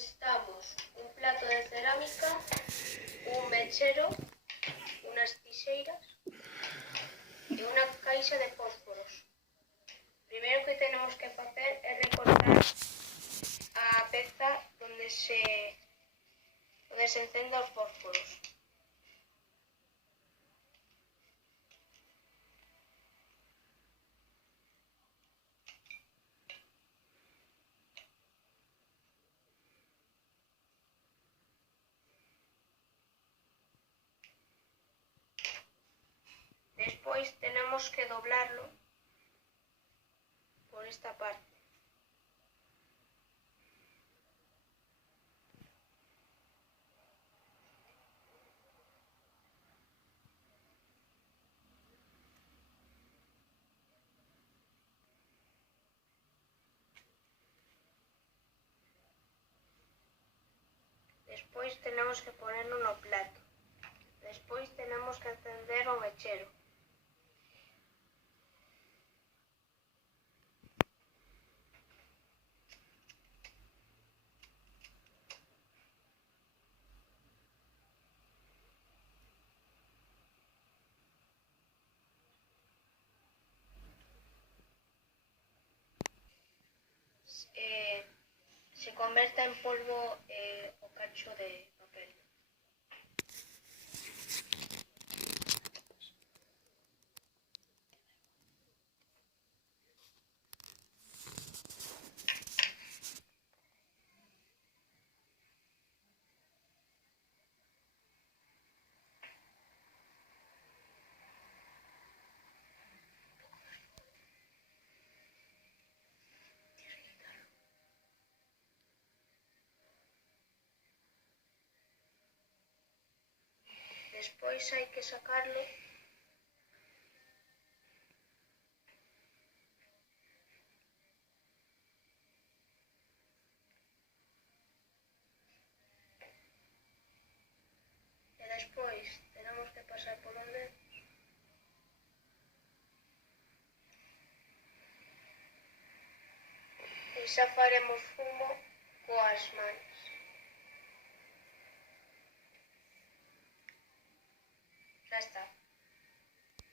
necesitamos un plato de cerámica, un mechero, unas tiseiras e unha caixa de fósforos. Primeiro que tenemos que facer é recortar a peza onde se encenda os fósforos. Despois tenemos que doblarlo por esta parte. Despois tenemos que ponerlo no plato. Despois tenemos que encender o mechero. Se converte en polvo o cacho de papel. Despois hai que sacarlo e despois tenemos que pasar por un dedo e xa faremos fumo coas mans.